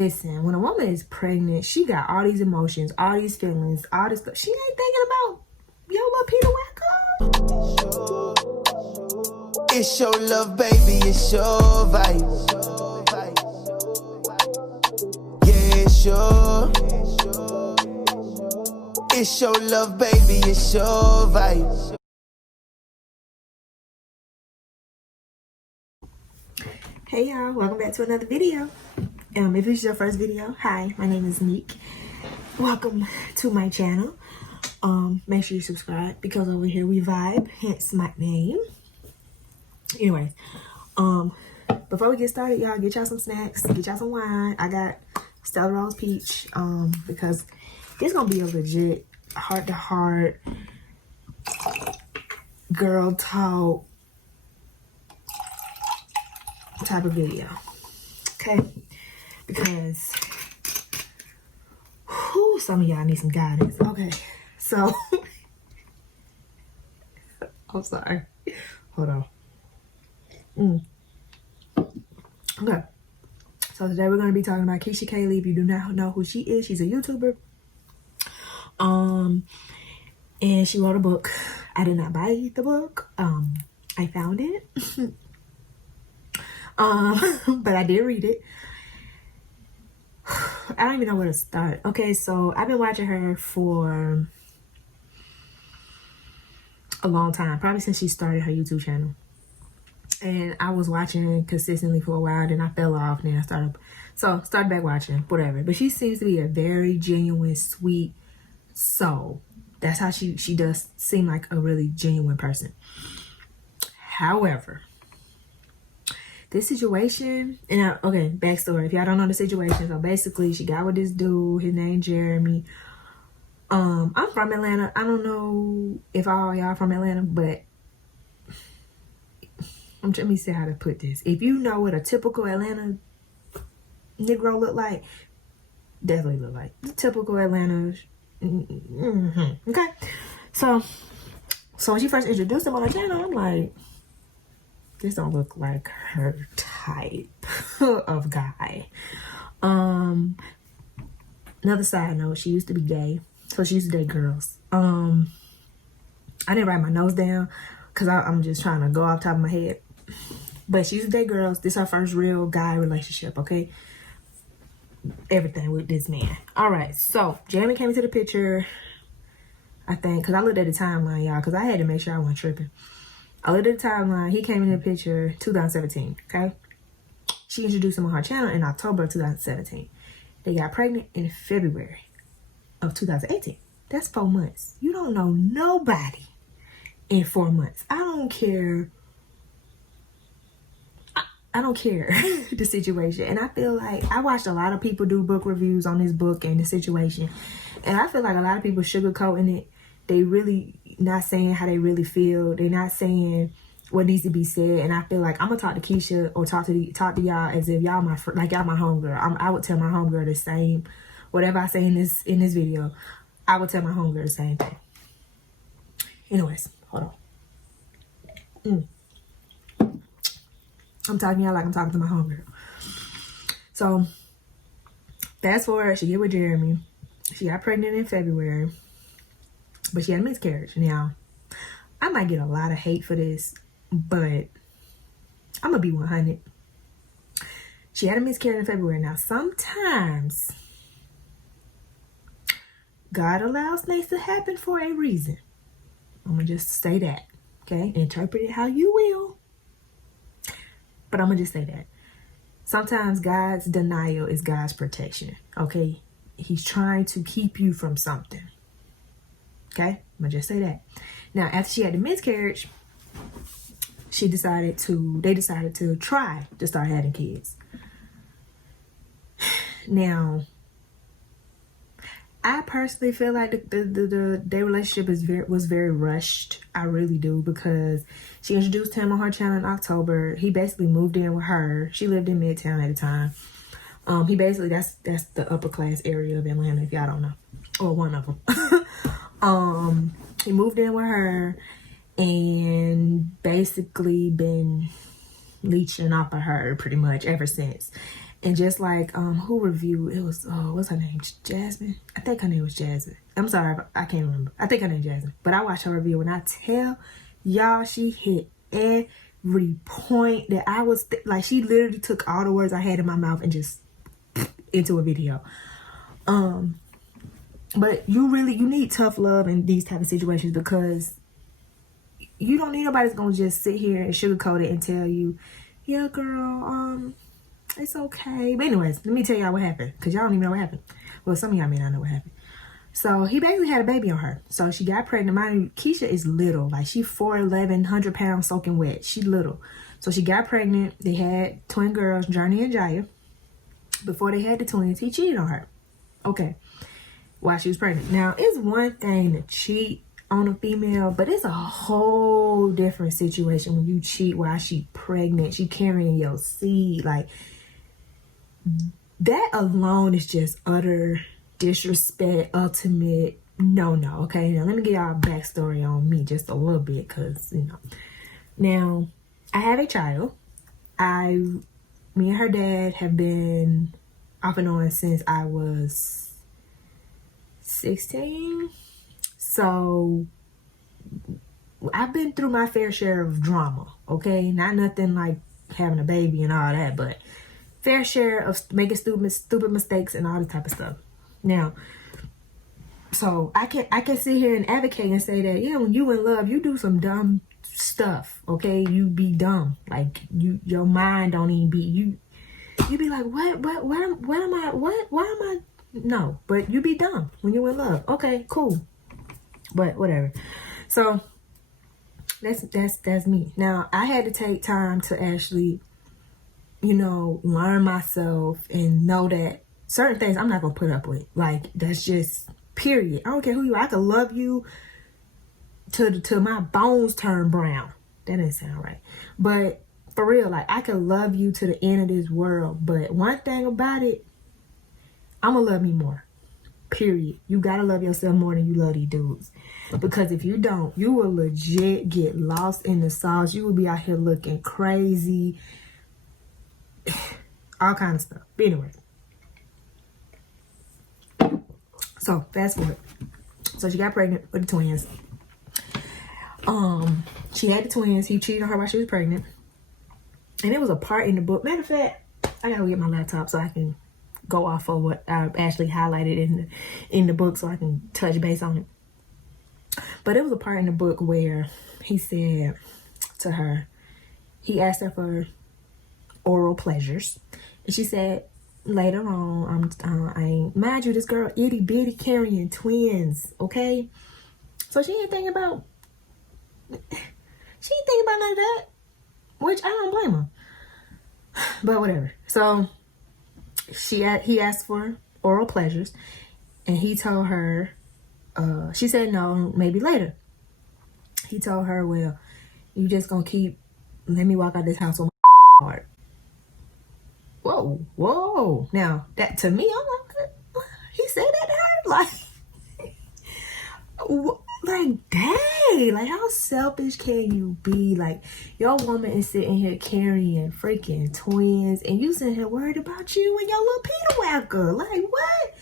Listen, when a woman is pregnant, she got all these emotions, all these feelings, all this stuff. She ain't thinking about your little Peter Wacker. It's your love, baby, it's your vibe. Yeah, it's your love, baby, it's your vibe. Hey y'all, welcome back to another video. If this is your first video, hi, my name is Meek. Welcome to my channel. Make sure you subscribe because over here we vibe, hence my name. Anyways, before we get started, y'all, get y'all some snacks, get y'all some wine. I got Stella Rose Peach, because it's gonna be a legit heart-to-heart girl talk type of video, okay? Because some of y'all need some guidance. Okay, so I'm sorry, hold on. Okay, so today we're going to be talking about Keesha Kaylee. If you do not know who she is, she's a YouTuber, and she wrote a book. I did not buy the book. I found it. But I did read it. I don't even know where to start. Okay, so I've been watching her for a long time, probably since she started her YouTube channel. And I was watching consistently for a while, then I fell off, then I started back watching, whatever. But she seems to be a very genuine, sweet soul. That's how she does seem like a really genuine person. However, this situation, okay, backstory. If y'all don't know the situation, so basically she got with this dude, his name Jeremy. I'm from Atlanta. I don't know if all y'all from Atlanta, but let me see how to put this. If you know what a typical Atlanta Negro look like, definitely look like the typical Atlanta. Okay, so when she first introduced him on her channel, I'm like, this don't look like her type of guy. Another side note, she used to be gay, so she used to date girls. I didn't write my notes down because I'm just trying to go off the top of my head. But she used to date girls. This is her first real guy relationship, okay? Everything with this man. All right, so Jeremy came into the picture, I think, because I looked at the timeline, y'all, because I had to make sure I wasn't tripping. I looked at the timeline. He came in the picture 2017, okay? She introduced him on her channel in October of 2017. They got pregnant in February of 2018. That's 4 months. You don't know nobody in 4 months. I don't care. I don't care the situation. And I feel like I watched a lot of people do book reviews on this book and the situation. And I feel like a lot of people sugarcoating it. They really not saying how they really feel. They're not saying what needs to be said. And I feel like I'm gonna talk to Keesha or talk to y'all as if y'all my y'all my homegirl. I would tell my homegirl the same. Whatever I say in this video, I would tell my homegirl the same thing. Anyways, hold on. I'm talking to y'all like I'm talking to my homegirl. So fast forward, she get with Jeremy. She got pregnant in February, but she had a miscarriage. Now, I might get a lot of hate for this, but I'm gonna be 100. She had a miscarriage in February. Now, sometimes God allows things to happen for a reason. I'm gonna just say that, okay? Interpret it how you will, but I'm gonna just say that. Sometimes God's denial is God's protection, okay? He's trying to keep you from something, okay? I'm gonna just say that. Now, after she had the miscarriage, they decided to try to start having kids. Now, I personally feel like their relationship was very rushed. I really do, because she introduced him on her channel in October. He basically moved in with her. She lived in Midtown at the time. He basically, that's the upper class area of Atlanta, if y'all don't know, or one of them. He moved in with her and basically been leeching off of her pretty much ever since. And just like who reviewed it was what's her name, Jasmine? I think her name was Jasmine. I'm sorry, I can't remember. I think her name Jasmine. But I watched her review and I tell y'all, she hit every point that I was like, she literally took all the words I had in my mouth and just into a video. But you need tough love in these type of situations, because you don't need nobody's gonna just sit here and sugarcoat it and tell you, yeah girl, it's okay. But anyways, let me tell y'all what happened, because y'all don't even know what happened. Well, some of y'all may not know what happened. So he basically had a baby on her. So she got pregnant. Mind you, Keesha is little. Like, she 4'11", 100 pounds soaking wet. She little. So she got pregnant. They had twin girls, Journey and Jaya. Before they had the twins, he cheated on her. Okay. While she was pregnant. Now, it's one thing to cheat on a female, but it's a whole different situation when you cheat while she pregnant. She carrying your seed. Like, that alone is just utter disrespect, ultimate no. Okay, now let me get y'all a backstory on me just a little bit, because now I have a child. Me and her dad have been off and on since I was 16. So I've been through my fair share of drama. Okay, not nothing like having a baby and all that, but fair share of making stupid mistakes and all this type of stuff. Now, so I can sit here and advocate and say that, yeah, when you in love, you do some dumb stuff, okay? You be dumb. Like, your mind don't even be, you be like, why am I, no, but you be dumb when you in love. Okay, cool. But whatever. So that's me. Now, I had to take time to actually, learn myself and know that certain things I'm not gonna put up with. Like, that's just period. I don't care who you are. I could love you to my bones turn brown. That didn't sound right. But for real, like, I could love you to the end of this world. But one thing about it, I'm gonna love me more. Period. You gotta love yourself more than you love these dudes. Because if you don't, you will legit get lost in the sauce. You will be out here looking crazy. All kind of stuff. But anyway. So fast forward. So she got pregnant with the twins. She had the twins. He cheated on her while she was pregnant. And it was a part in the book. Matter of fact, I gotta get my laptop so I can go off of what I actually highlighted in the book so I can touch base on it. But it was a part in the book where he said to her, he asked her for oral pleasures. And she said, later on, mind you, this girl itty bitty carrying twins, okay? So she ain't thinking about none of that, which I don't blame her. But whatever. So he asked for oral pleasures, and he told her, she said no, maybe later. He told her, well, you just gonna let me walk out this house on my heart. Whoa. Now, that to me, I'm like, he said that to her? Like, dang, like, how selfish can you be? Like, your woman is sitting here carrying freaking twins, and you sitting here worried about you and your little Peter Whacker. Like, what?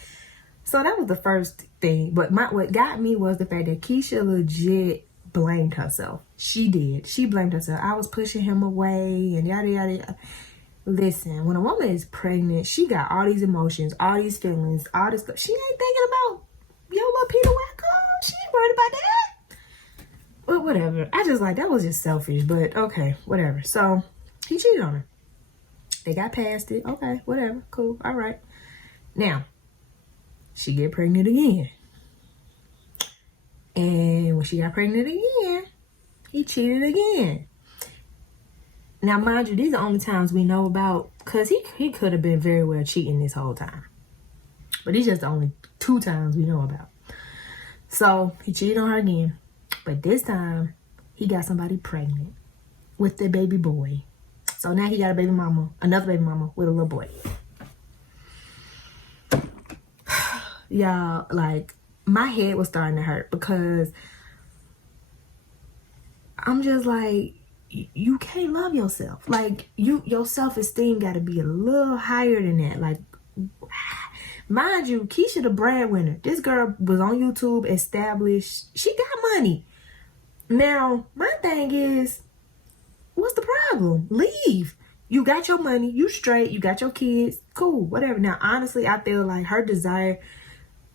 So that was the first thing. But what got me was the fact that Keesha legit blamed herself. She did. She blamed herself. I was pushing him away and yada, yada, yada. Listen, when a woman is pregnant, she got all these emotions, all these feelings, all this stuff. She ain't thinking about your little Peter Whacker. She ain't worried about that. But whatever. I just that was just selfish. But okay, whatever. So he cheated on her. They got past it. Okay, whatever. Cool. All right. Now, she get pregnant again. And when she got pregnant again, he cheated again. Now, mind you, these are the only times we know about, because he could have been very well cheating this whole time. But these just the only 2 times we know about. So, he cheated on her again. But this time, he got somebody pregnant with the baby boy. So now he got another baby mama with a little boy. Y'all, like, my head was starting to hurt because I'm just like, you can't love yourself. Like, your self-esteem got to be a little higher than that. Like, mind you, Keesha the breadwinner. This girl was on YouTube, established. She got money. Now, my thing is, what's the problem? Leave. You got your money. You straight. You got your kids. Cool. Whatever. Now, honestly, I feel like her desire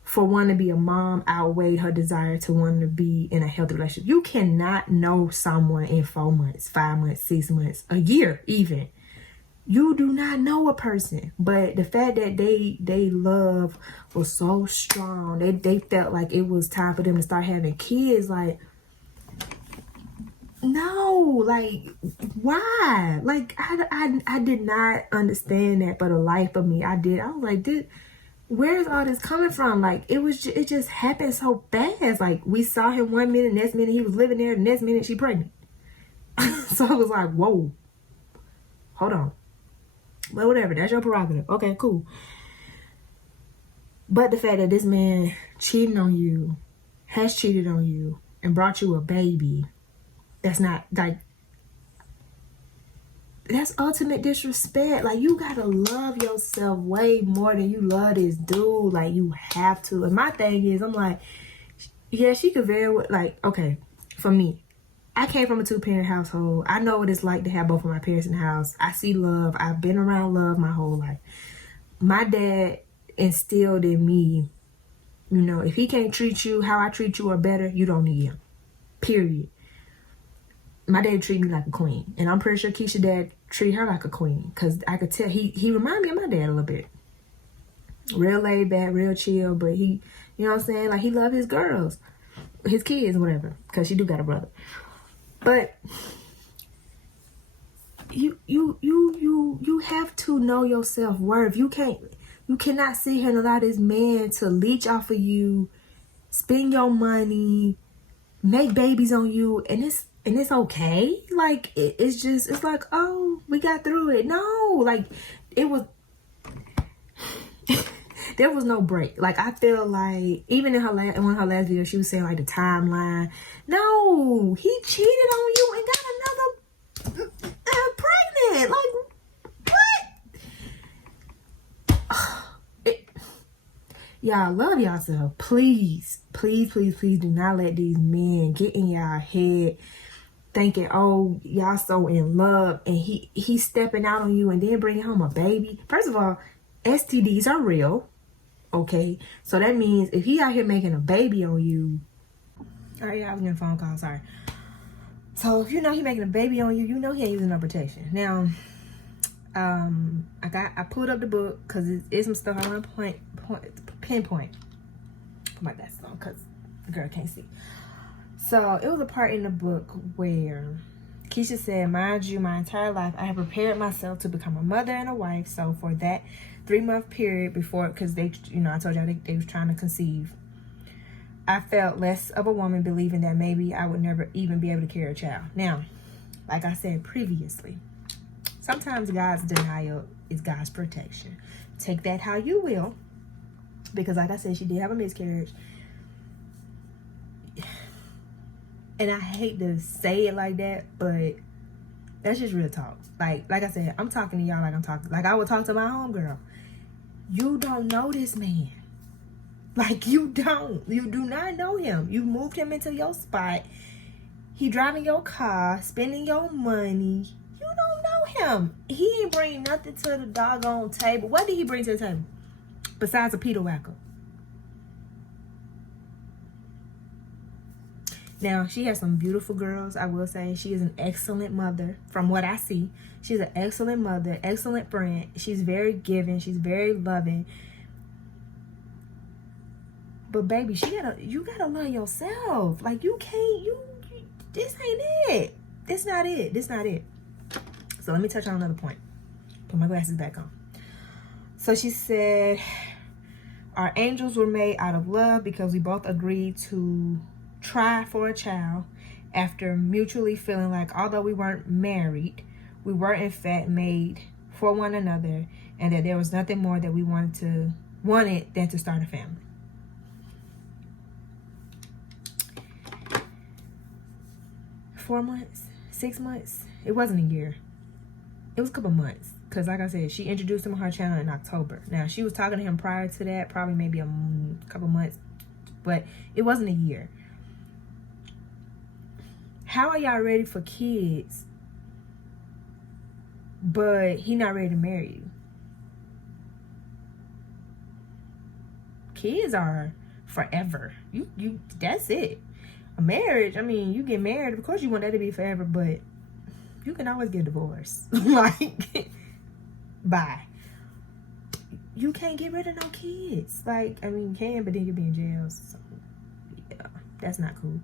for wanting to be a mom outweighed her desire to want to be in a healthy relationship. You cannot know someone in 4 months, 5 months, 6 months, a year even. You do not know a person. But the fact that they love was so strong. They felt like it was time for them to start having kids. Like, no, like, why? Like, I did not understand that for the life of me. I was like, where's all this coming from? Like, it just happened so fast. Like, we saw him 1 minute, next minute he was living there, the next minute she pregnant. So I was like, whoa, hold on. But whatever, that's your prerogative. Okay, cool. But the fact that this man cheating on you, has cheated on you, and brought you a baby, that's not, like, that's ultimate disrespect. Like, you gotta love yourself way more than you love this dude. Like, you have to. And my thing is, I'm like, yeah, she could very well, like, okay, for me, I came from a 2-parent household. I know what it's like to have both of my parents in the house. I see love. I've been around love my whole life. My dad instilled in me, you know, if he can't treat you how I treat you or better, you don't need him. Period. My dad treated me like a queen. And I'm pretty sure Keisha dad treated her like a queen. Because I could tell, he reminded me of my dad a little bit. Real laid back, real chill. But he, you know what I'm saying? Like, he loved his girls. His kids, whatever. Because she do got a brother. But you have to know your self-worth. You cannot sit here and allow this man to leech off of you, spend your money, make babies on you, and it's okay. Like, it's like, oh, we got through it. No, like, it was, there was no break. Like, I feel like, even in one of her last videos, she was saying, like, the timeline. No, he cheated on you and got another pregnant. Like, what? Y'all love yourself. Please, please, please, please do not let these men get in y'all head thinking, oh, y'all so in love, and he's stepping out on you and then bringing home a baby. First of all, STDs are real, okay? So that means if he out here making a baby on you, all right, I was getting a phone call, sorry. So if you know he making a baby on you, you know he ain't using no protection. Now, I pulled up the book because it's some stuff I want to pinpoint. Put my glasses on because the girl can't see. So it was a part in the book where Keisha said, mind you, my entire life, I have prepared myself to become a mother and a wife. So for that 3-month period before, because they, you know, I told y'all they was trying to conceive, I felt less of a woman, believing that maybe I would never even be able to carry a child. Now, like I said previously, sometimes God's denial is God's protection. Take that how you will, because like I said, she did have a miscarriage. And I hate to say it like that, but that's just real talk. Like I said, I'm talking to y'all like I would talk to my homegirl. You don't know this man. Like, you don't. You do not know him. You moved him into your spot. He driving your car, spending your money. You don't know him. He ain't bring nothing to the doggone table. What did he bring to the table? Besides a Peter whacker. Now, she has some beautiful girls, I will say. She is an excellent mother, from what I see. She's an excellent mother, excellent friend. She's very giving. She's very loving. But, baby, you gotta love yourself. Like, you can't, this ain't it. This not it. So, let me touch on another point. Put my glasses back on. So, she said, our angels were made out of love because we both agreed to try for a child after mutually feeling like although we weren't married, we were in fact made for one another, and that there was nothing more that we wanted than to start a family. 6 months. It wasn't a year. It was a couple months. Because like I said, she introduced him on her channel in October. Now, she was talking to him prior to that, probably maybe a couple months. But it wasn't a year. How are y'all ready for kids, but he not ready to marry you? Kids are forever. You that's it. A marriage, I mean, you get married, of course you want that to be forever, but you can always get divorced. Like, bye. You can't get rid of no kids. Like, I mean, you can, but then you'll be in jail. So, yeah, that's not cool.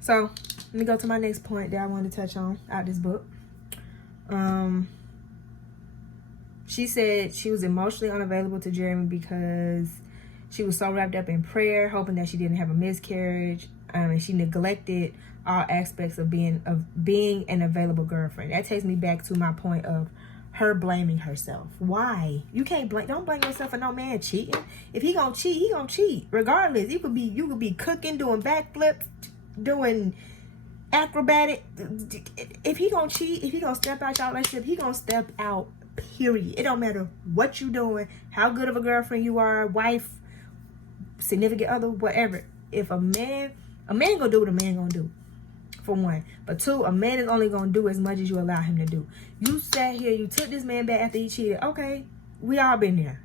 So, let me go to my next point that I want to touch on out this book. She said she was emotionally unavailable to Jeremy because she was so wrapped up in prayer, hoping that she didn't have a miscarriage, and she neglected all aspects of being an available girlfriend. That takes me back to my point of her blaming herself. Why? You can't don't blame yourself for no man cheating. If he gonna cheat, he gonna cheat. Regardless, you could be cooking, doing backflips, doing acrobatic. If he gonna cheat, if he gonna step out your relationship, he gonna step out, period. It don't matter what you doing, how good of a girlfriend you are, wife, significant other, whatever. If a man gonna do what a man gonna do, for one. But two, a man is only gonna do as much as you allow him to do. You sat here, you took this man back after he cheated. Okay, we all been there.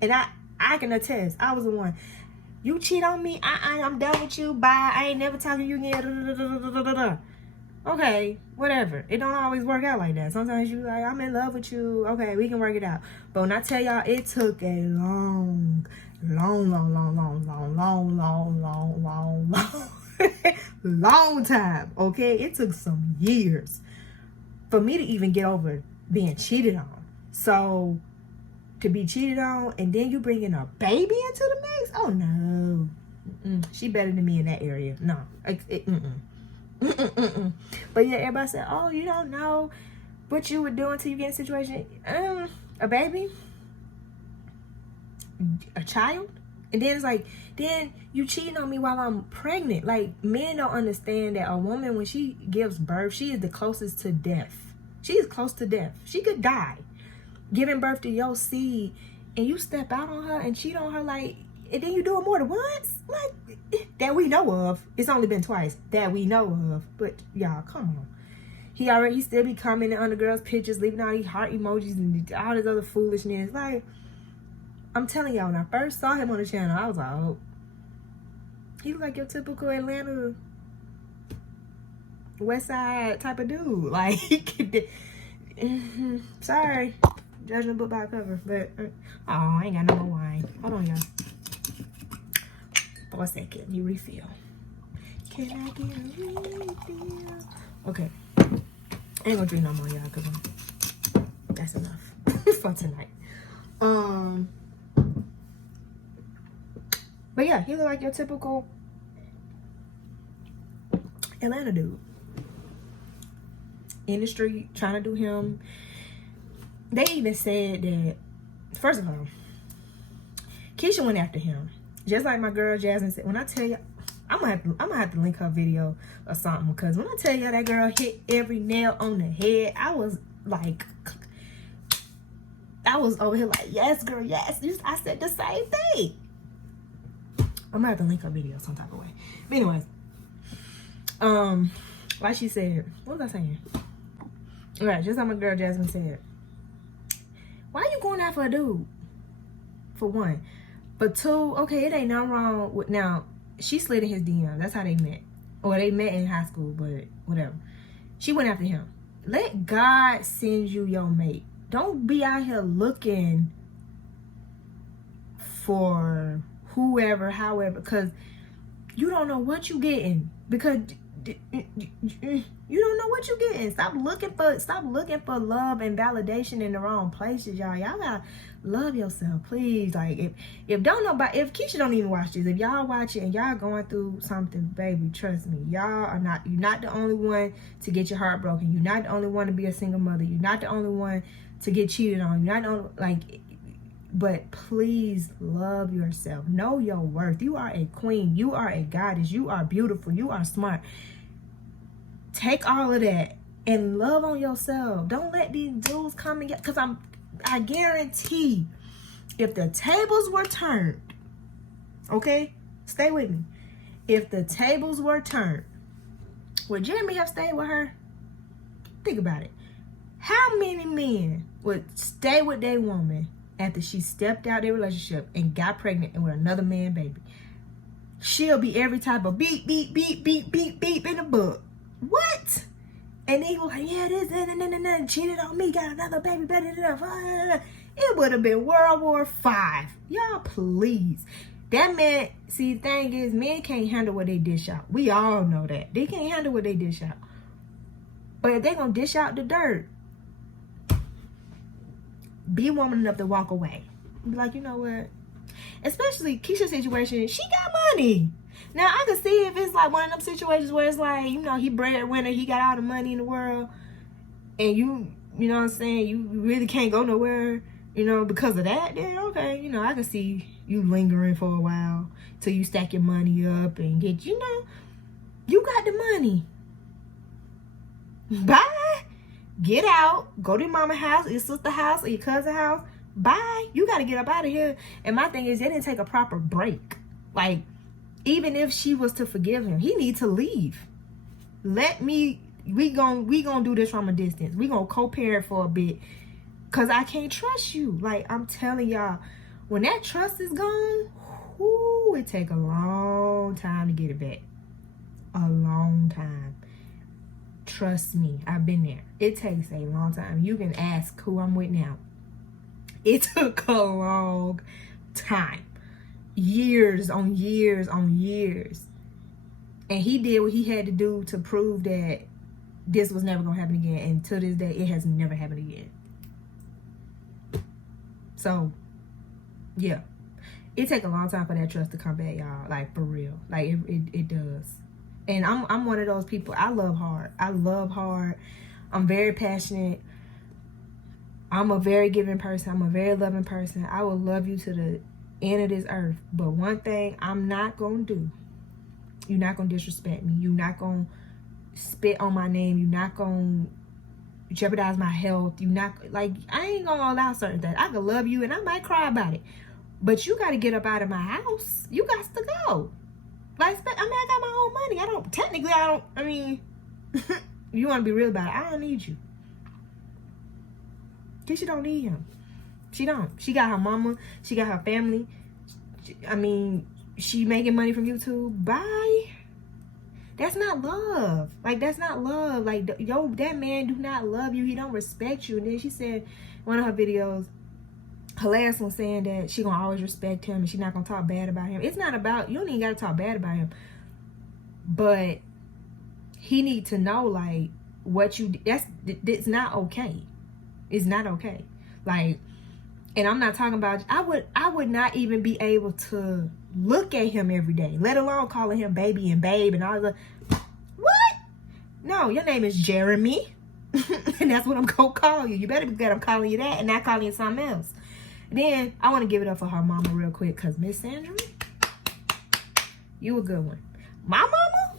And I can attest, I was the one. You cheat on me, I'm done with you, bye, I ain't never talking to you again. Okay, whatever. It don't always work out like that. Sometimes you like, I'm in love with you. Okay, we can work it out. But when I tell y'all, it took a long time. Okay, it took some years for me to even get over being cheated on. So to be cheated on and then you bringing a baby into the mix? Oh no. She better than me in that area. No. But yeah, everybody said, oh, you don't know what you were doing till you get in a situation. A baby, a child, and then it's like, then you cheating on me while I'm pregnant. Like, men don't understand that a woman, when she gives birth, she is the closest to death. She is close to death. She could die giving birth to your seed, and you step out on her and cheat on her, like, and then you do it more than once, like, that we know of. It's only been twice that we know of. But y'all, come on. He still be commenting on the girls' pictures, leaving all these heart emojis and all this other foolishness. Like, I'm telling y'all, when I first saw him on the channel, I was like, oh, he look like your typical Atlanta West Side type of dude. Like, sorry, judging a book by cover, but oh, I ain't got no more wine. Hold on, y'all. For a second, you refill. Can I get a refill? Okay, I ain't gonna drink no more, y'all, because that's enough for tonight. But yeah, he look like your typical Atlanta dude. In the street, trying to do him. They even said that, first of all, Keesha went after him. Just like my girl Jasmine said. When I tell you, I'm gonna have to link her video or something, because when I tell you that girl hit every nail on the head, I was like, I was over here like, yes, girl, yes. I said the same thing. I'm gonna have to link her video some type of way. But anyways, like she said, what was I saying? Alright, just like my girl Jasmine said, why are you going after a dude? For one. But two, okay, it ain't nothing wrong with, now, she slid in his DM. That's how they met. Or they met in high school, but whatever. She went after him. Let God send you your mate. Don't be out here looking for whoever, however, because you don't know what you getting. Because you don't know what you getting. Stop looking for love and validation in the wrong places, y'all. Y'all gotta love yourself, please. Like, if Keesha don't even watch this, if y'all watch it and y'all going through something, baby, trust me, you're not the only one to get your heart broken. You're not the only one to be a single mother. You're not the only one to get cheated on. You're not the only, like, But please love yourself. Know your worth. You are a queen. You are a goddess. You are beautiful. You are smart. Take all of that and love on yourself. Don't let these dudes come and get, because I guarantee if the tables were turned, okay, stay with me. If the tables were turned, would Jeremy have stayed with her? Think about it. How many men would stay with their woman after she stepped out their relationship and got pregnant and with another man baby? She'll be every type of beep, beep, beep, beep, beep, beep in the book. What? And then he was like, yeah, this, cheated on me, got another baby, better than enough. It would have been World War V. Y'all, please. That man, see, the thing is, men can't handle what they dish out. We all know that. They can't handle what they dish out. But if they gonna dish out the dirt, be woman enough to walk away. Be like, you know what? Especially Keesha's situation, she got money. Now, I can see if it's like one of them situations where it's like, you know, he breadwinner, he got all the money in the world, and you know what I'm saying, you really can't go nowhere, you know, because of that, then okay, you know, I can see you lingering for a while till you stack your money up and get, you know, you got the money. Bye. Get out. Go to your mama's house, your sister's house, or your cousin's house. Bye. You got to get up out of here. And my thing is, they didn't take a proper break. Like, even if she was to forgive him, he need to leave. We gon' do this from a distance. We gonna co-parent for a bit. Cause I can't trust you. Like, I'm telling y'all, when that trust is gone, whoo, it take a long time to get it back. A long time. Trust me, I've been there. It takes a long time. You can ask who I'm with now. It took a long time. Years on years on years. And he did what he had to do to prove that this was never going to happen again. And to this day, it has never happened again. So, yeah. It take a long time for that trust to come back, y'all. Like, for real. Like, it does. And I'm one of those people. I love hard. I'm very passionate. I'm a very giving person. I'm a very loving person. I will love you to the end of this earth. But one thing I'm not going to do, you're not going to disrespect me. You're not going to spit on my name. You're not going to jeopardize my health. You're not, like, I ain't going to allow certain things. I can love you and I might cry about it. But you got to get up out of my house. You got to go. Like, I mean, I got my own money. You want to be real about it. I don't need you. Keisha don't need him. She don't. She got her mama. She got her family. She making money from YouTube. Bye. That's not love. Like, that's not love. Like, that man do not love you. He don't respect you. And then she said, one of her videos, her last one, saying that she gonna always respect him and she not gonna talk bad about him. It's not about, you don't even gotta talk bad about him. But he need to know, like, what you, it's not okay. It's not okay. Like, and I'm not talking about, I would not even be able to look at him every day, let alone calling him baby and babe and all the, what? No, your name is Jeremy. And that's what I'm gonna call you. You better be glad I'm calling you that and not calling you something else. Then I want to give it up for her mama real quick, because Miss Sandra, you a good one. My mama?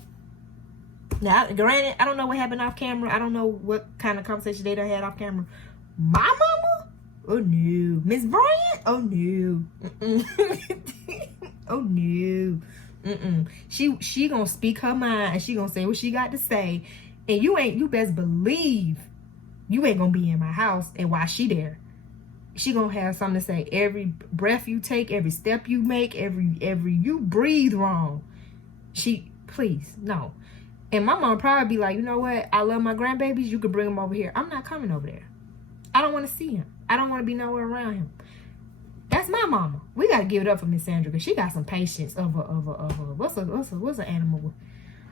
Now, granted, I don't know what happened off camera. I don't know what kind of conversation they done had off camera. My mama? Oh no. Miss Bryant? Oh no. Oh no. She gonna speak her mind and she gonna say what she got to say. And you best believe you ain't gonna be in my house and while she there. She gonna have something to say. Every breath you take, every step you make, every you breathe wrong. Please, no. And my mom probably be like, you know what? I love my grandbabies. You could bring them over here. I'm not coming over there. I don't want to see him. I don't want to be nowhere around him. That's my mama. We gotta give it up for Miss Sandra, because she got some patience of a what's an animal?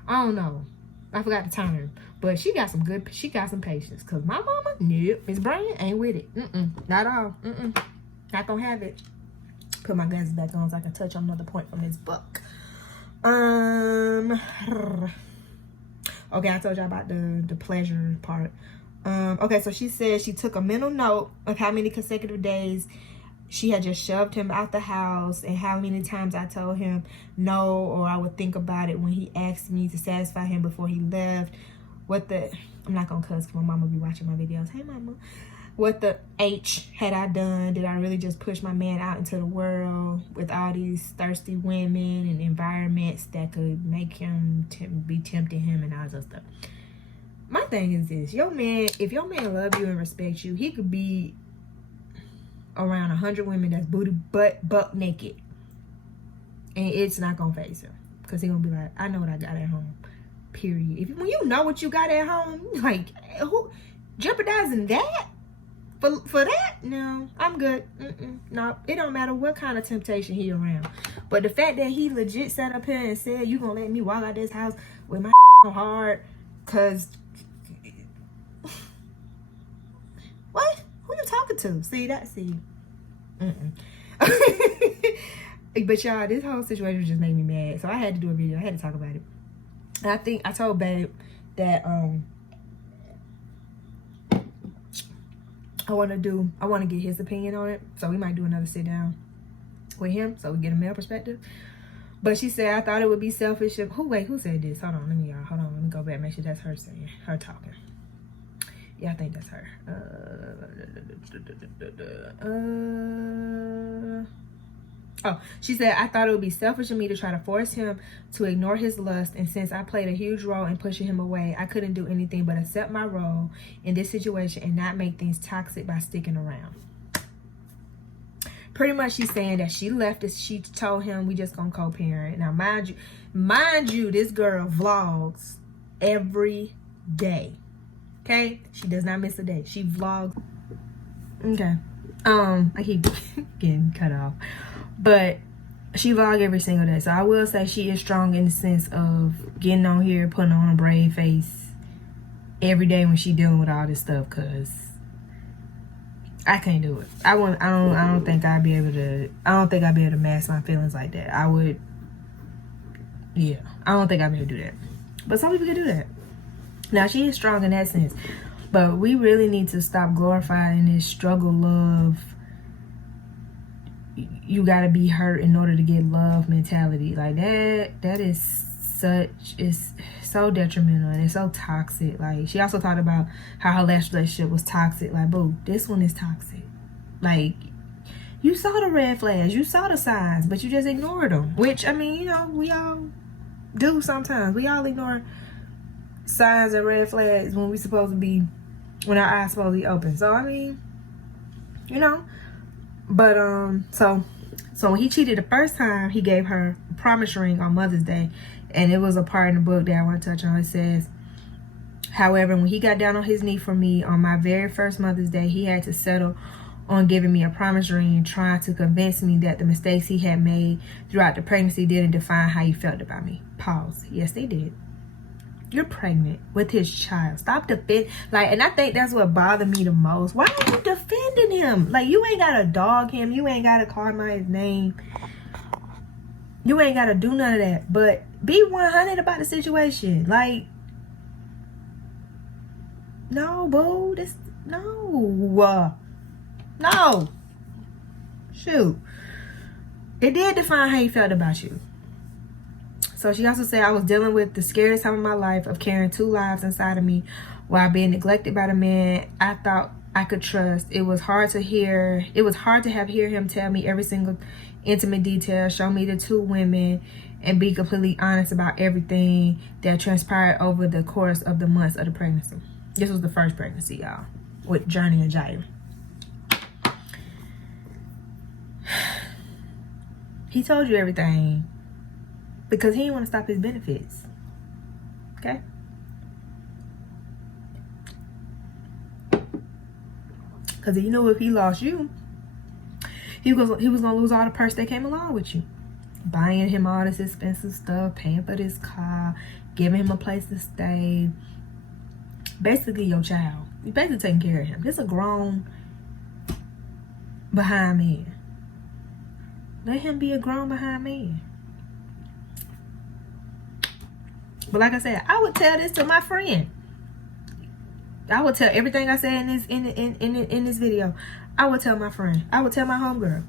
I don't know. I forgot the term. But she got some patience. Cause my mama, nope. Miss Bryant ain't with it. Not all. Not gonna have it. Put my glasses back on so I can touch on another point from this book. Okay, I told y'all about the pleasure part. Okay, so she said she took a mental note of how many consecutive days she had just shoved him out the house, and how many times I told him no, or I would think about it when he asked me to satisfy him before he left. I'm not gonna cuss because my mama be watching my videos. Hey mama. What the H had I done? Did I really just push my man out into the world with all these thirsty women and environments that could make him be tempting him and all that stuff? My thing is this: if your man love you and respect you, he could be around 100 women that's butt naked, and it's not gonna faze him, because he gonna be like, I know what I got at home. Period. When you know what you got at home, like, who jeopardizing that? For that? No, I'm good. No, it don't matter what kind of temptation he around. But the fact that he legit sat up here and said, you gonna let me walk out this house with my hard, cause what? Who you talking to? See. But y'all, this whole situation just made me mad. So I had to do a video. I had to talk about it. And I think I told Babe that I want to get his opinion on it. So we might do another sit down with him so we get a male perspective. But she said, I thought it would be selfish if... Who said this? Hold on, let me go back, make sure that's her saying, her talking. Yeah, I think that's her. She said, I thought it would be selfish of me to try to force him to ignore his lust, and since I played a huge role in pushing him away, I couldn't do anything but accept my role in this situation and not make things toxic by sticking around. Pretty much she's saying that she left us. She told him we just gonna co-parent. Now, mind you, this girl vlogs every day. Okay? She does not miss a day. She vlogs. Okay. I keep getting cut off. But she vlogs every single day. So I will say she is strong in the sense of getting on here, putting on a brave face every day when she dealing with all this stuff, cause I can't do it. I don't think I'd be able to mask my feelings like that. I don't think I'd be able to do that. But some people can do that. Now, she is strong in that sense. But we really need to stop glorifying this struggle love. You gotta be hurt in order to get love mentality. Like that is so detrimental and it's so toxic. Like, she also talked about how her last relationship was toxic. Like, boo, this one is toxic. Like, you saw the red flags, you saw the signs, but you just ignored them. Which, I mean, you know, we all do sometimes. We all ignore signs and red flags when our eyes supposed to be open. So, I mean, you know. But, so when he cheated the first time, he gave her a promise ring on Mother's Day. And it was a part in the book that I want to touch on. It says, however, when he got down on his knee for me on my very first Mother's Day, he had to settle on giving me a promise ring, trying to convince me that the mistakes he had made throughout the pregnancy didn't define how he felt about me. Pause. Yes, they did. You're pregnant with his child. Stop defending. Like, and I think that's what bothered me the most. Why are you defending him? Like, you ain't gotta dog him. You ain't gotta call him by his name. You ain't gotta do none of that. But be 100 about the situation. Like, no, boo. No. Shoot. It did define how he felt about you. So she also said, I was dealing with the scariest time of my life of carrying 2 lives inside of me while being neglected by the man I thought I could trust. It was hard to hear him tell me every single intimate detail, show me the 2 women, and be completely honest about everything that transpired over the course of the months of the pregnancy. This was the first pregnancy, y'all, with Journey and Jair. He told you everything because he didn't want to stop his benefits. Okay? Because he knew if he lost you, he was going to lose all the perks that came along with you. Buying him all this expensive stuff, paying for this car, giving him a place to stay. Basically your child. You're basically taking care of him. This is a grown behind man. Let him be a grown behind man. But like I said, I would tell this to my friend. I would tell everything I said in this video. I would tell my friend. I would tell my homegirl.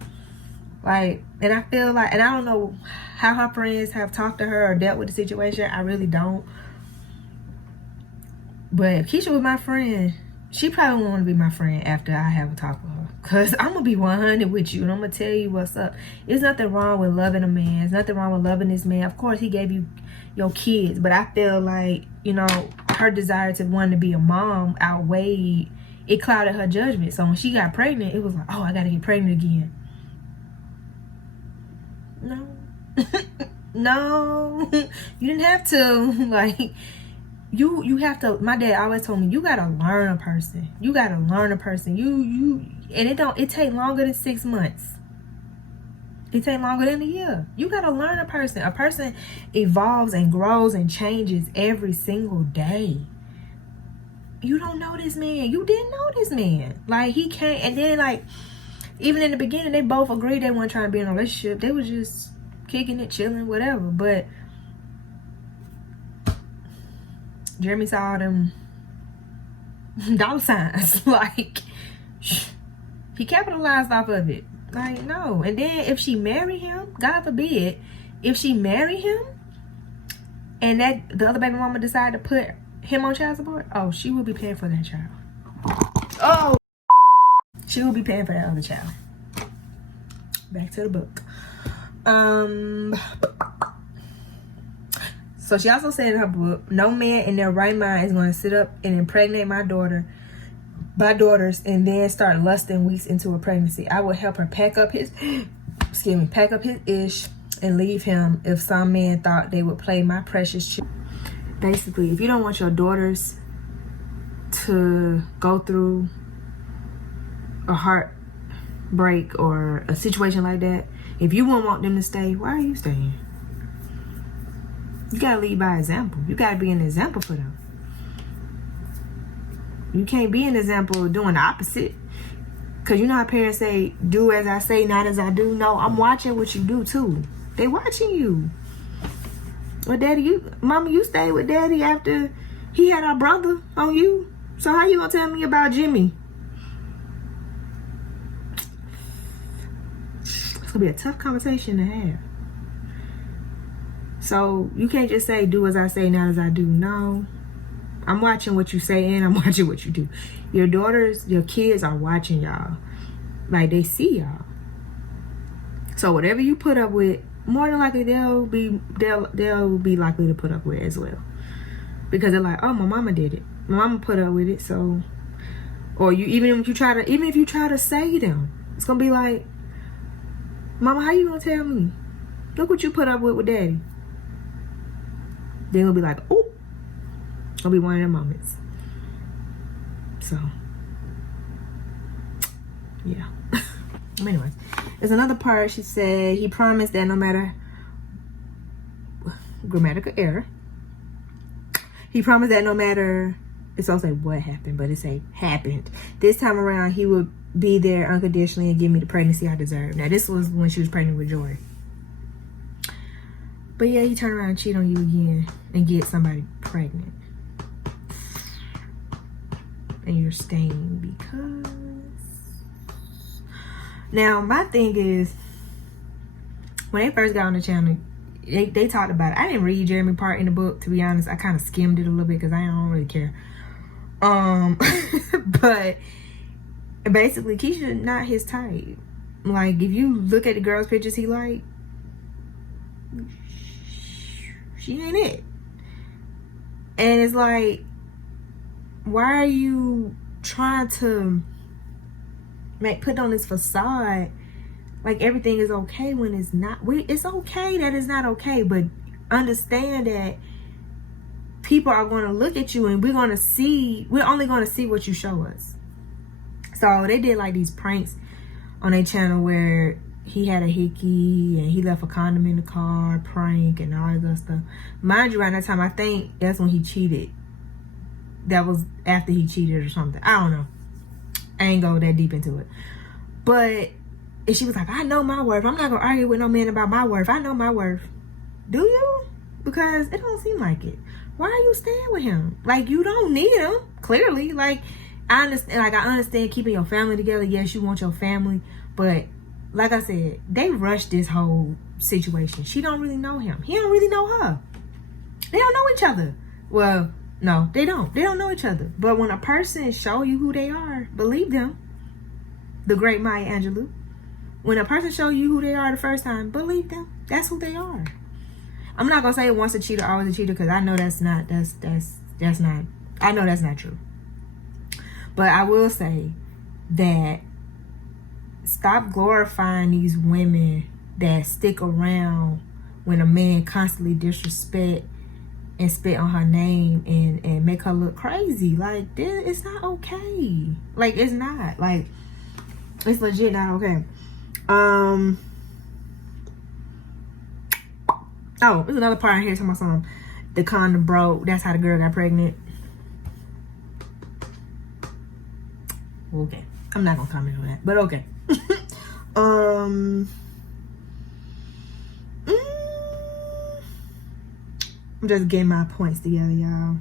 Like, and I feel like, and I don't know how her friends have talked to her or dealt with the situation. I really don't. But if Keesha was my friend, she probably won't want to be my friend after I have a talk with her. Because I'm going to be 100 with you and I'm going to tell you what's up. There's nothing wrong with loving a man. There's nothing wrong with loving this man. Of course, he gave you your kids. But I feel like, you know, her desire to want to be a mom outweighed. It clouded her judgment. So when she got pregnant, it was like, oh, I got to get pregnant again. No. No. You didn't have to. Like, you have to. My dad always told me, you got to learn a person. You got to learn a person. And it take longer than 6 months. It take longer than a year. You got to learn a person. A person evolves and grows and changes every single day. You don't know this man. You didn't know this man. Like, he can't. And then, like, even in the beginning, they both agreed they weren't trying to be in a relationship. They was just kicking it, chilling, whatever. But Jeremy saw them dollar signs. Like, he capitalized off of it. Like, no. And then if she married him, God forbid, if she married him and that the other baby mama decided to put him on child support, oh, she will be paying for that child. Oh, she will be paying for that other child. Back to the book. So she also said in her book, no man in their right mind is going to sit up and impregnate my daughters and then start lusting weeks into a pregnancy. I would help her pack up his ish and leave him if some man thought they would play my precious child. Basically, if you don't want your daughters to go through a heartbreak or a situation like that, if you won't want them to stay, why are you staying? You gotta lead by example. You gotta be an example for them. You can't be an example of doing the opposite. Because you know how parents say, do as I say, not as I do. No, I'm watching what you do too. They watching you. Well, daddy, mama, you stayed with daddy after he had our brother on you. So how you gonna tell me about Jimmy? It's gonna be a tough conversation to have. So you can't just say, do as I say, not as I do. No. I'm watching what you say and I'm watching what you do. Your daughters, your kids are watching y'all. Like, they see y'all. So whatever you put up with, more than likely they'll be likely to put up with it as well. Because they're like, oh, my mama did it. My mama put up with it, so. Or even if you try to say them, it's gonna be like, mama, how you gonna tell me? Look what you put up with daddy. Then it'll be like, oh, it'll be one of them moments. So, yeah. Anyways, there's another part. She said he promised that no matter grammatical error. He promised that no matter, it's also say what happened, but it say happened. This time around, he would be there unconditionally and give me the pregnancy I deserve. Now, this was when she was pregnant with Joy. But yeah, he turned around and cheat on you again and get somebody pregnant. And you're staying because... Now, my thing is, when they first got on the channel, they talked about it. I didn't read Jeremy part in the book, to be honest. I kind of skimmed it a little bit because I don't really care. But basically, Keesha not his type. Like, if you look at the girls' pictures he liked, she ain't it. And it's like, why are you trying to put on this facade like everything is okay when it's not? It's okay that it's not okay, but understand that people are going to look at you and we're only going to see what you show us. So they did like these pranks on their channel where he had a hickey and he left a condom in the car, prank and all that stuff. Mind you, around that time, I think that's when he cheated. That was after he cheated or something. I don't know. I ain't go that deep into it. But, and she was like, I know my worth. I'm not going to argue with no man about my worth. I know my worth. Do you? Because it don't seem like it. Why are you staying with him? Like, you don't need him, clearly. Like, I understand keeping your family together. Yes, you want your family, but like I said, they rushed this whole situation. She don't really know him. He don't really know her. They don't know each other. Well, no, they don't. They don't know each other. But when a person show you who they are, believe them. The great Maya Angelou. When a person show you who they are the first time, believe them. That's who they are. I'm not gonna say once a cheater, always a cheater, because I know that's not. I know that's not true. But I will say that stop glorifying these women that stick around when a man constantly disrespect and spit on her name and make her look crazy. Like, this, it's not okay. Like, it's not. Like, it's legit not okay. Oh, there's another part in here talking about something. The condom broke. That's how the girl got pregnant. Okay. I'm not gonna comment on that, but okay. I'm just getting my points together, y'all.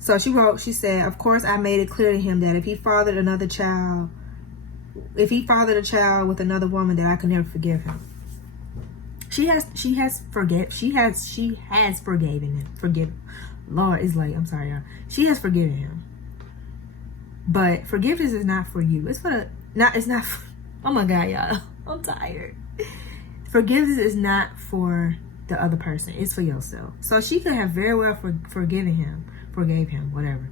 So she said, of course I made it clear to him that if he fathered a child with another woman, that I could never forgive him. She has forgiven him. Lord, it's late. I'm sorry, y'all. She has forgiven him. But forgiveness is not for you. It's not for, oh my God, y'all. I'm tired. Forgiveness is not for the other person. It's for yourself. So she could have very well forgave him, whatever.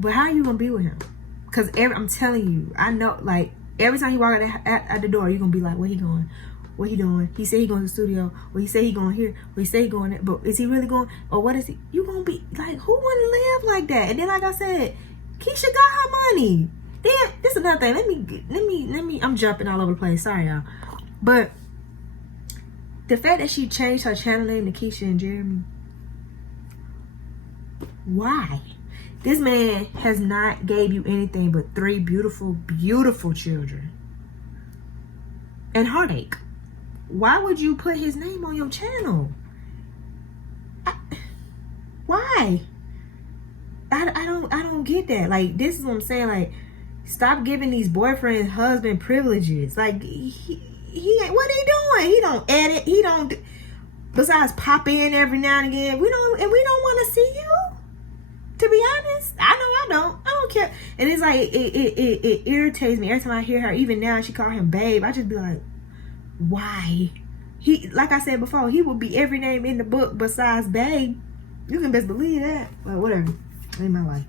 But how are you going to be with him? Because I'm telling you, I know, like, every time he walk out the door, you're going to be like, where he going? What he doing? He said he going to the studio. Well, he said he going here. Well, he said he going there. But is he really going? Or what is he? You going to be like, who want to live like that? And then, like I said, Keesha got her money. Then, this is another thing. Let me, I'm jumping all over the place. Sorry, y'all. But the fact that she changed her channel name to Keesha and Jeremy. Why? This man has not gave you anything but 3 beautiful, beautiful children. And heartache. Why would you put his name on your channel? Why? I don't get that. Like, this is what I'm saying. Like, stop giving these boyfriend husband privileges. Like, he ain't, what he doing? He don't edit. He don't, besides pop in every now and again. We don't want to see you. To be honest, I don't care. And it's like, it irritates me every time I hear her. Even now, she call him babe. I just be like, why? He, like I said before, he will be every name in the book besides babe. You can best believe that. But whatever. In my life.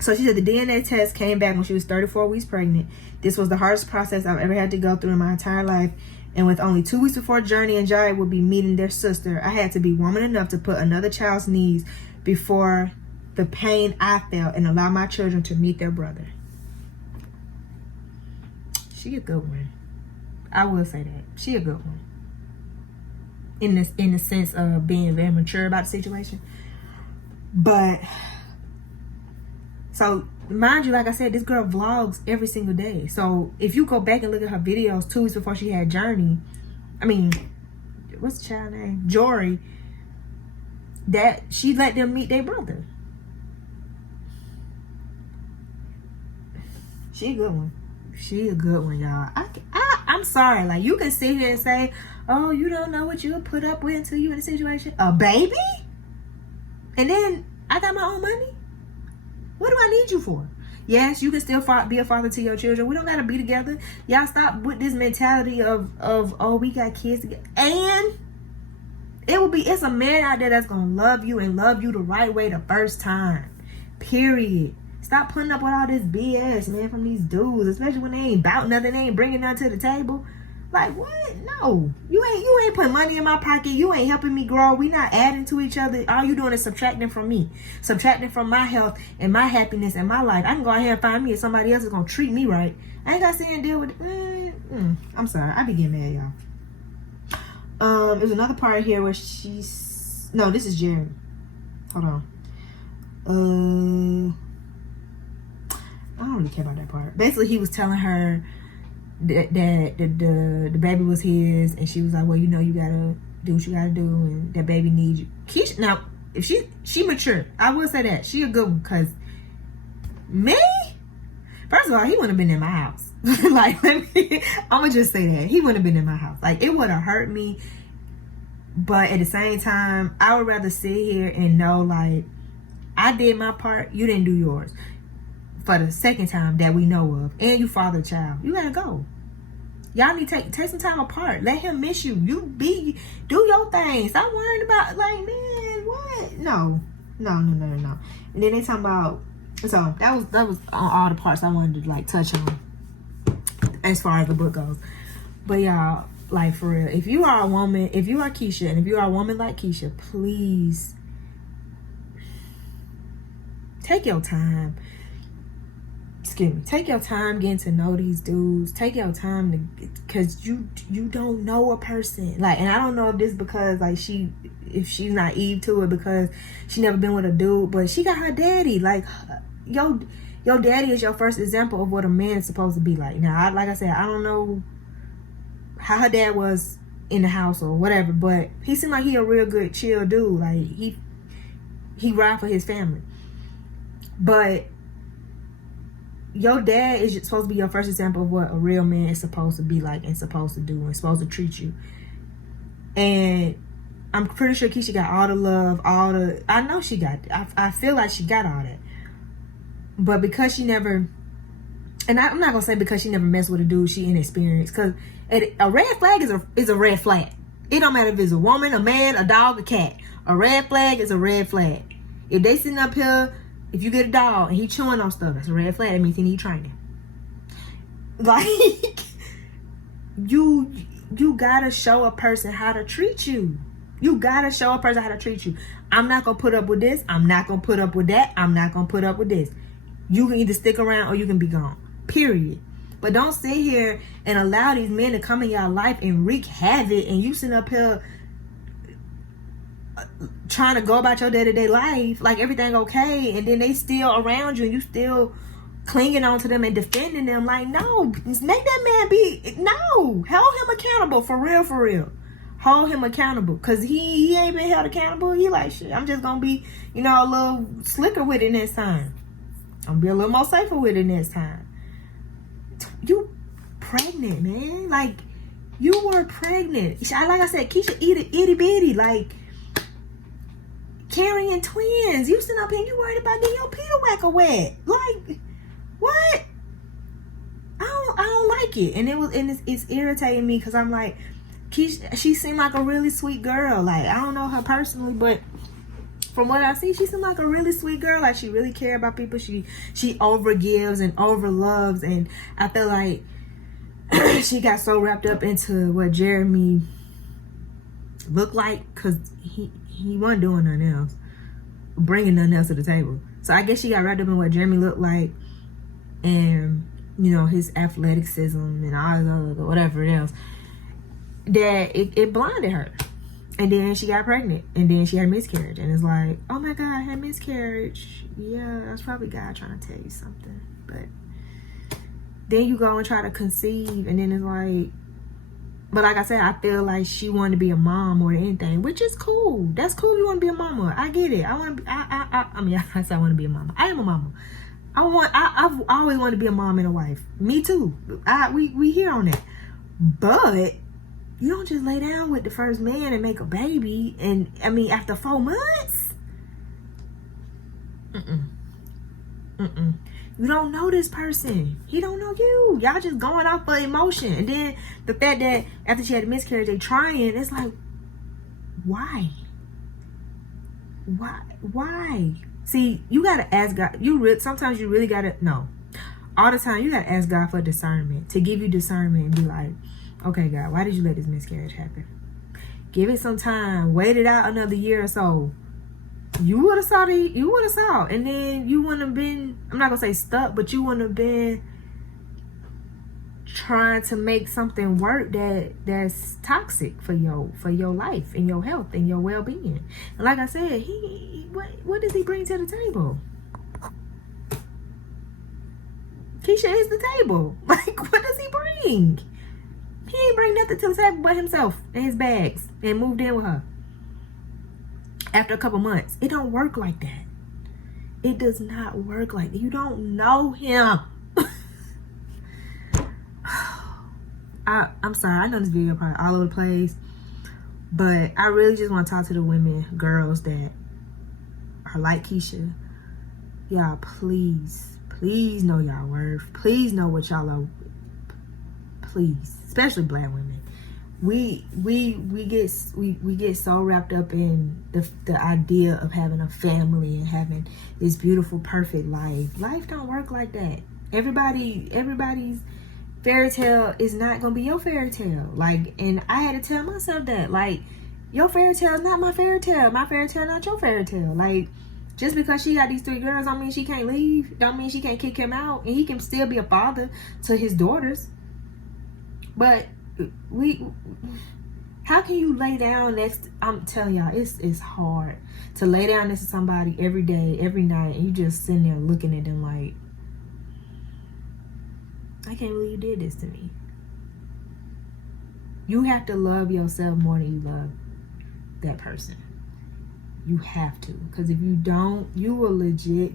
So she said the DNA test came back when she was 34 weeks pregnant. This was the hardest process I've ever had to go through in my entire life. And with only 2 weeks before Journey and Jai would be meeting their sister, I had to be woman enough to put another child's needs before the pain I felt and allow my children to meet their brother. She a good one. I will say that. She a good one. In the sense of being very mature about the situation. But, so, mind you, like I said, this girl vlogs every single day. So, if you go back and look at her videos 2 weeks before she had Journey, I mean, what's the child name? Jory. That she let them meet their brother. She a good one. She a good one, y'all. I'm sorry. Like, you can sit here and say, oh, you don't know what you'll put up with until you're in a situation. A baby? And then I got my own money? What do I need you for? Yes, you can still be a father to your children. We don't got to be together. Y'all stop with this mentality of oh, we got kids together. And it's a man out there that's going to love you and love you the right way the first time. Period. Stop putting up with all this BS, man, from these dudes, especially when they ain't about nothing, they ain't bringing nothing to the table. Like, what? No. You ain't putting money in my pocket. You ain't helping me grow. We not adding to each other. All you doing is subtracting from me. Subtracting from my health and my happiness and my life. I can go out here and find me if somebody else is going to treat me right. I ain't got to sit and deal with it. I'm sorry. I be getting mad, y'all. There's another part here where she's... No, this is Jeremy. Hold on. I don't really care about that part. Basically, he was telling her that the baby was his, and she was like, well, you know, you gotta do what you gotta do, and that baby needs you. Keesha, now, if she mature, I will say that. She a good one, because me, first of all, he wouldn't have been in my house. Like, I'm gonna just say that. He wouldn't have been in my house. Like, it would have hurt me. But at the same time, I would rather sit here and know, like, I did my part, you didn't do yours. For the second time that we know of. And you father a child. You gotta go. Y'all need to take some time apart. Let him miss you. Do your thing. Stop worrying about, like, man, what? No. And then they talking about, so that was on all the parts I wanted to, like, touch on as far as the book goes. But y'all, like, for real, if you are a woman, if you are Keesha, and if you are a woman like Keesha, please take your time. Take your time getting to know these dudes. Take your time because you don't know a person. Like, and I don't know if this because, like, if she's naive to it because she never been with a dude, but she got her daddy. Like, your daddy is your first example of what a man is supposed to be like. Now, like I said, I don't know how her dad was in the house or whatever, but he seemed like he a real good, chill dude. Like, he ride for his family. But your dad is supposed to be your first example of what a real man is supposed to be like and supposed to do and supposed to treat you. And I'm pretty sure Keesha got all the love, I know she got, I feel like she got all that. But because she never, and I'm not going to say because she never messed with a dude, she inexperienced. Because a red flag is a red flag. It don't matter if it's a woman, a man, a dog, a cat. A red flag is a red flag. If they sitting up here, if you get a dog and he chewing on stuff, that's a red flag. That means he need training. Like, you gotta show a person how to treat you. You gotta show a person how to treat you. I'm not gonna put up with this. I'm not gonna put up with that. I'm not gonna put up with this. You can either stick around or you can be gone. Period. But don't sit here and allow these men to come in your life and wreak havoc, and you sitting up here trying to go about your day-to-day life like everything okay, and then they still around you and you still clinging on to them and defending them. Like, no, make that man hold him accountable. For real, hold him accountable, because he ain't been held accountable. He like, shit, I'm just gonna be, a little slicker with it next time. I'm gonna be a little more safer with it next time. You pregnant, man. Like, you were pregnant. Like I said, Keesha itty bitty, like carrying twins. You sitting up here and you worried about getting your Peter whacker wet. Like, what? I don't like it. And it's irritating me because I'm like, Keesha, she seemed like a really sweet girl. Like, I don't know her personally, but from what I see, she seemed like a really sweet girl. Like, she really cared about people. She overgives and overloves, and I feel like she got so wrapped up into what Jeremy looked like, because he wasn't doing nothing else, bringing nothing else to the table. So I guess she got wrapped up in what Jeremy looked like, and his athleticism and all this other whatever else, that it blinded her. And then she got pregnant, and then she had a miscarriage, and it's like, oh my God, I had miscarriage. Yeah, that's probably God trying to tell you something. But then you go and try to conceive, and then it's like, but like I said, I feel like she wanted to be a mom more than anything, which is cool. That's cool. You want to be a mama. I get it. I want to be. I say I want to be a mama. I am a mama. I've always wanted to be a mom and a wife. Me too. We here on that. But you don't just lay down with the first man and make a baby. And after 4 months, you don't know this person. He don't know you. Y'all just going off of emotion. And then the fact that after she had a miscarriage, they trying, it's like, why? See, you gotta ask God. Sometimes you really gotta know. All the time, you gotta ask God for discernment, to give you discernment and be like, okay, God, why did you let this miscarriage happen? Give it some time. Wait it out another year or so. You would have saw, and then you wouldn't have been, I'm not gonna say stuck, but you wouldn't have been trying to make something work that's toxic for your life and your health and your well-being. And like I said, what does he bring to the table? Keesha is the table. Like, what does he bring? He ain't bring nothing to the table but himself and his bags and moved in with her. After a couple months. It don't work like that. It does not work like that. You don't know him. I'm sorry. I know this video probably all over the place. But I really just want to talk to the women, girls that are like Keesha. Y'all, please know y'all worth. Please know what y'all are. Please, especially black women. We get so wrapped up in the idea of having a family and having this beautiful, perfect life. Life don't work like that. Everybody's fairy tale is not gonna be your fairy tale. Like, and I had to tell myself that, like, your fairy tale is not my fairy tale. My fairy tale not your fairy tale. Like, just because she got these 3 girls don't mean she can't leave. Don't mean she can't kick him out. And he can still be a father to his daughters. But how can you lay down next? I'm telling y'all, it's hard to lay down next to somebody every day, every night, and you just sitting there looking at them like, I can't believe you did this to me. You have to love yourself more than you love that person. You have to. Because if you don't, you will legit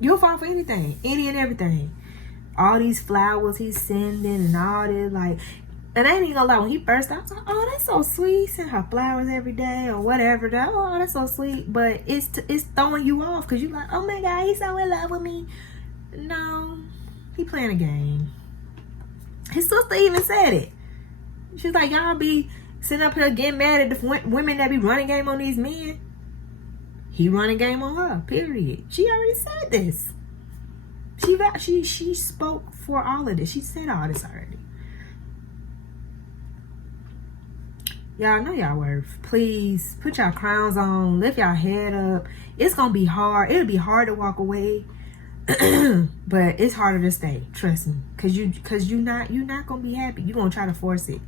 you'll fall for anything. Any and everything. All these flowers he's sending and all this, like, and I ain't even gonna lie, when he first started, I was like, oh, that's so sweet. Send her flowers every day or whatever. Oh, that's so sweet. But it's throwing you off because you're like, oh my God, he's so in love with me. No, he playing a game. His sister even said it. She's like, y'all be sitting up here getting mad at the women that be running game on these men. He running game on her, period. She already said this. She spoke for all of this. She said all this already. Y'all know y'all worth. Please put y'all crowns on. Lift y'all head up. It's gonna be hard. It'll be hard to walk away. But it's harder to stay. Trust me. Cause you're not gonna be happy. You're gonna try to force it.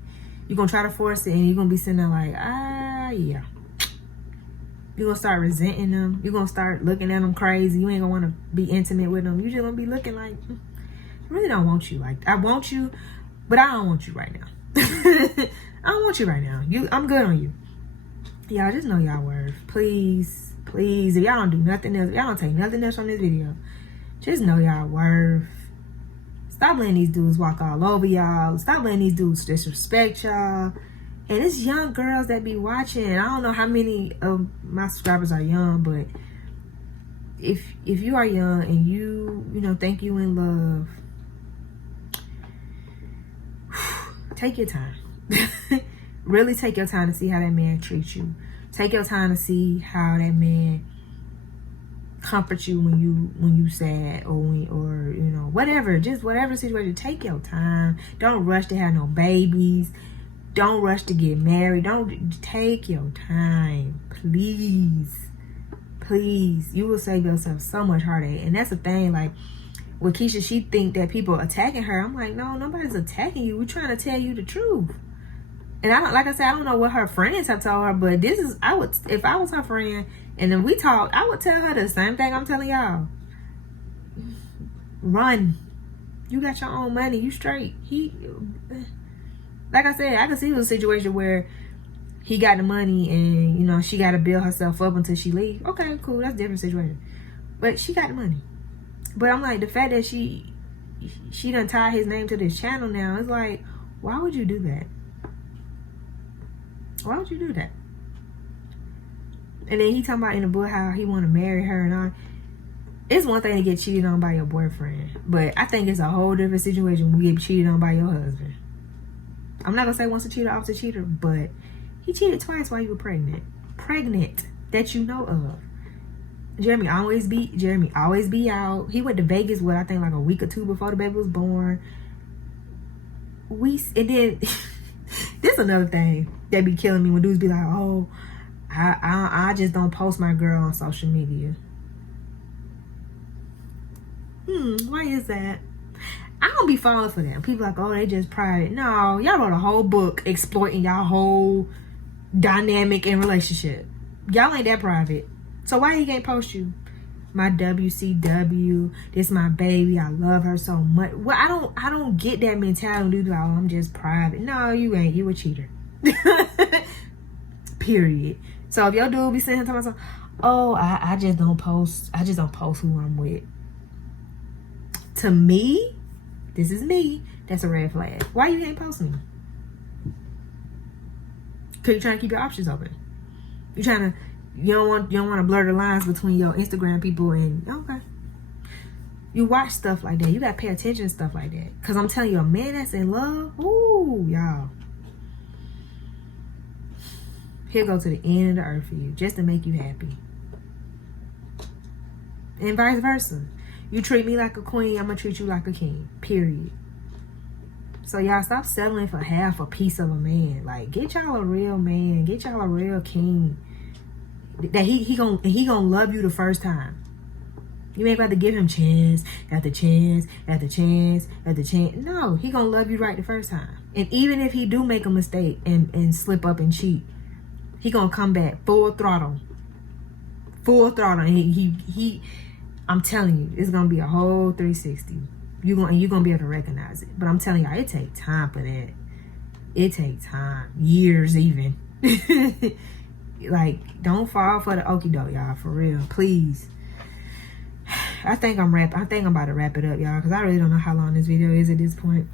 You're gonna try to force it and you're gonna be sitting there like, yeah. You're gonna start resenting them. You're gonna start looking at them crazy. You ain't gonna want to be intimate with them. You're just gonna be looking like, I really don't want you. Like, I want you, but I don't want you right now. I don't want you right now. I'm good on you. Y'all just know y'all worth. Please. If y'all don't do nothing else, if y'all don't take nothing else from this video, just know y'all worth. Stop letting these dudes walk all over y'all. Stop letting these dudes disrespect y'all. And it's young girls that be watching. I don't know how many of my subscribers are young, but if you are young and you think you in love, take your time. Really take your time to see how that man treats you. Take your time to see how that man comforts you when you sad or whatever. Just whatever situation. Take your time. Don't rush to have no babies. Don't rush to get married. Don't take your time. Please. You will save yourself so much heartache. And that's the thing, like with Keesha, she think that people are attacking her. I'm like, no, nobody's attacking you. We're trying to tell you the truth. And I don't know what her friends have told her, but if I was her friend and then we talked, I would tell her the same thing I'm telling y'all. Run. You got your own money. You straight. Like I said, I can see it was a situation where he got the money and, she got to build herself up until she leave. Okay, cool. That's a different situation. But she got the money. But I'm like, the fact that she done tied his name to this channel now, it's like, why would you do that? Why would you do that? And then he talking about in the book how he want to marry her and all. It's one thing to get cheated on by your boyfriend. But I think it's a whole different situation when you get cheated on by your husband. I'm not going to say once a cheater, always a cheater, but he cheated twice while you were pregnant. Pregnant that you know of. Jeremy always be out. He went to Vegas, I think like a week or two before the baby was born. And then, this is another thing that be killing me when dudes be like, oh, I just don't post my girl on social media. Why is that? I don't be falling for them. People like, oh, they just private. No, y'all wrote a whole book exploiting y'all whole dynamic and relationship. Y'all ain't that private. So why he can't post you? my WCW, this my baby, I love her so much. Well, I don't get that mentality like, oh, I'm just private. No, you ain't. You a cheater. Period. So if your dude be saying to myself, oh, I just don't post who I'm with. To me, this is me, that's a red flag. Why you ain't posting me? Cause you're trying to keep your options open. You don't want to blur the lines between your Instagram people and okay. You watch stuff like that. You gotta pay attention to stuff like that. Cause I'm telling you, a man that's in love, ooh, y'all. He'll go to the end of the earth for you just to make you happy. And vice versa. You treat me like a queen, I'm gonna treat you like a king. Period. So y'all stop settling for half a piece of a man. Like, get y'all a real man. Get y'all a real king. That he gonna love you the first time. You ain't got to give him chance after chance after chance after chance. No, he gonna love you right the first time. And even if he do make a mistake and slip up and cheat, he gonna come back full throttle. Full throttle. And he I'm telling you, it's gonna be a whole 360. You're gonna be able to recognize it. But I'm telling y'all, it takes time for that. It takes time. Years even. Like, don't fall for the okie doke, y'all, for real. Please. I think I'm about to wrap it up, y'all, because I really don't know how long this video is at this point.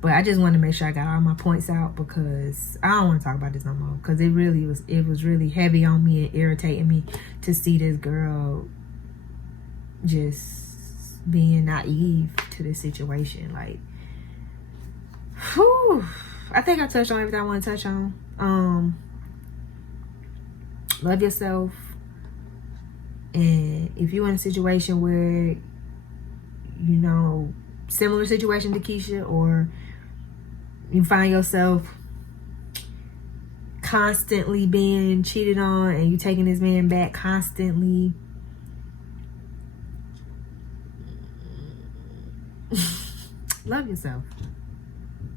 But I just wanted to make sure I got all my points out, because I don't want to talk about this no more. Because it was really heavy on me and irritating me to see this girl just being naive to this situation. Like, whew, I think I touched on everything I want to touch on. Love yourself. And if you're in a situation where, you know, similar situation to Keesha, or you find yourself constantly being cheated on and you taking this man back constantly, love yourself.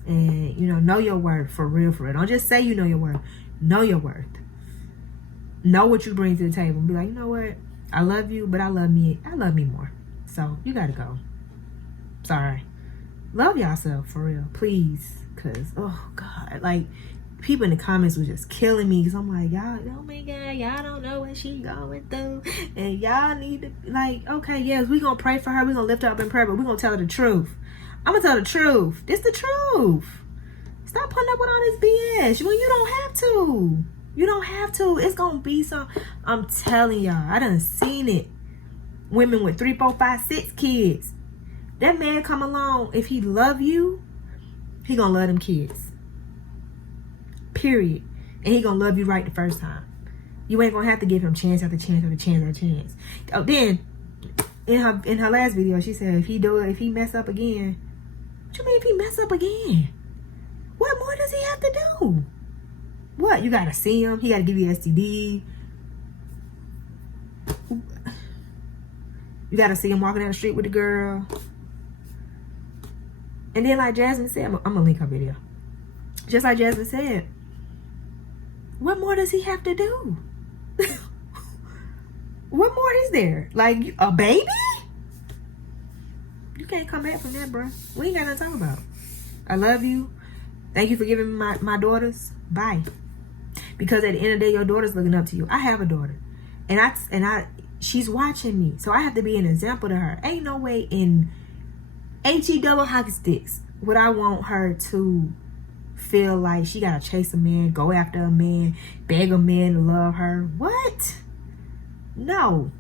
And, you know your worth, for real, for real. Don't just say you know your worth. Know your worth. Know what you bring to the table. Be like, you know what? I love you, but I love me more. So you gotta go. Sorry. Love yourself, for real. Please. Cause, oh God, like, people in the comments was just killing me. Cause I'm like, y'all, oh my God, y'all don't know what she going through. And y'all need to, like, okay, yes, we gonna pray for her. We gonna lift her up in prayer, but we gonna tell her the truth. I'm gonna tell the truth. This the truth. Stop putting up with all this BS when you don't have to. You don't have to. It's gonna be some. I'm telling y'all, I done seen it. Women with 3, 4, 5, 6 kids. That man come along, if he love you, he gonna love them kids. Period. And he gonna love you right the first time. You ain't gonna have to give him chance after chance after chance after chance. Oh, then in her last video, she said if he mess up again. What you mean if he mess up again? What more does he have to do? What? You gotta see him. He gotta give you STD. You gotta see him walking down the street with the girl. And then, like Jasmine said, I'm gonna link her video. Just like Jasmine said, what more does he have to do? What more is there? Like, a baby? You can't come back from that, bro. We ain't got nothing to talk about. I love you. Thank you for giving me my daughters. Bye. Because at the end of the day, your daughter's looking up to you. I have a daughter. And she's watching me. So I have to be an example to her. Ain't no way in HE double hockey sticks would I want her to feel like she gotta chase a man, go after a man, beg a man to love her. What? No.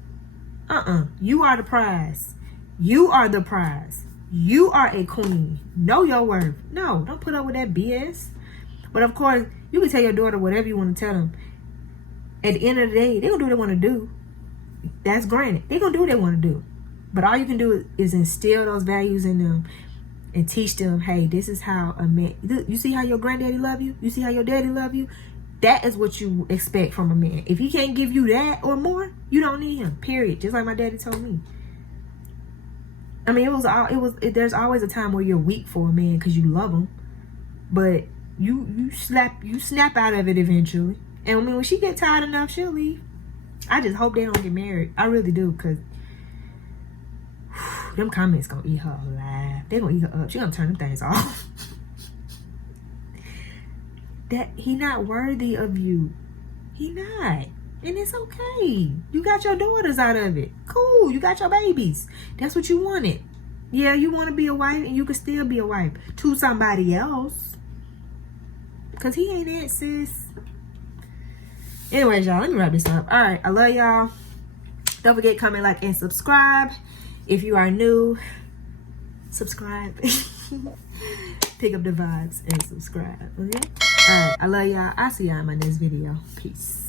You are the prize. You are the prize. You are a queen. Know your worth. No, don't put up with that BS. But of course, you can tell your daughter whatever you want to tell them. At the end of the day, they're going to do what they want to do. That's granted. They're going to do what they want to do. But all you can do is instill those values in them and teach them, hey, this is how a man... You see how your granddaddy love you? You see how your daddy love you? That is what you expect from a man. If he can't give you that or more, you don't need him. Period. Just like my daddy told me. I mean, there's always a time where you're weak for a man because you love him. But you snap out of it eventually. And I mean, when she get tired enough, she'll leave. I just hope they don't get married. I really do, because them comments gonna eat her alive. They gonna eat her up. She gonna turn them things off. That he not worthy of you. He not. And it's okay. You got your daughters out of it. Cool. You got your babies. That's what you wanted. Yeah, you want to be a wife, and you can still be a wife to somebody else. Because he ain't it, sis. Anyways, y'all, let me wrap this up. All right. I love y'all. Don't forget, comment, like, and subscribe. If you are new, subscribe. Pick up the vibes and subscribe. Okay? All right. I love y'all. I'll see y'all in my next video. Peace.